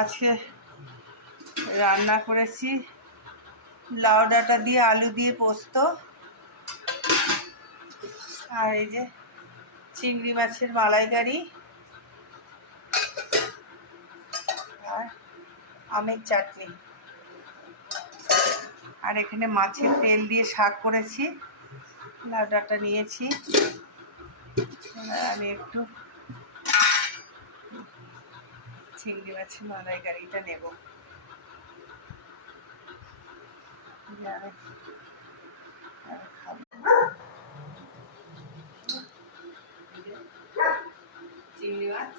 আজকে রান্না করেছি লাউ ডাঁটা দিয়ে আলু দিয়ে পোস্ত, আর এই যে চিংড়ি মাছের মালাইকারি আর আমের চাটনি। আর এখানে মাছের তেল দিয়ে শাক করেছি, লাউ ডাঁটা নিয়েছি। আমি একটু চিংড়ি মাছের মালাইকারিটা নেব। চিংড়ি মাছ